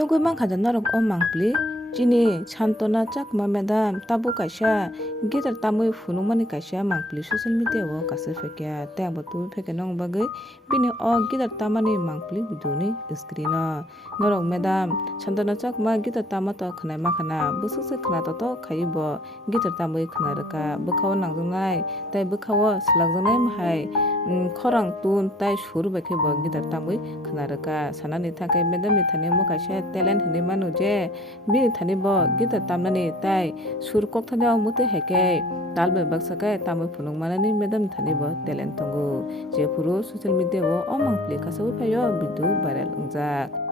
Nugui mangkha norok o mangpili chini santona chakma madam tabu kaisa gitar tamui phunukmani kaisa mangpili social media o kasui faikha tei abo tubui faikha nong bagui bini o gitar tamani mangpili video ni screen o norok madam santona chakma gitar tama to khwnai mankhana bwswk se khwna toto khaiui bo gitar tamui khwnarwkha bwkhao nangjaknai tei bwkhao swlakjaknai hai khorang tun tei sur bai khe bo gitar tamui khwnarwkha sanani thangkhe madam ni thani omo kaisa talent hinui mano je bini thani bo gitar tamnani tei sur kokthani o mutui hai khe tal bai baksa khe tamui phunukmanani madam ni thani bo talent tongo je phuru social media o mangpili kasagui phaio video viral wngjak.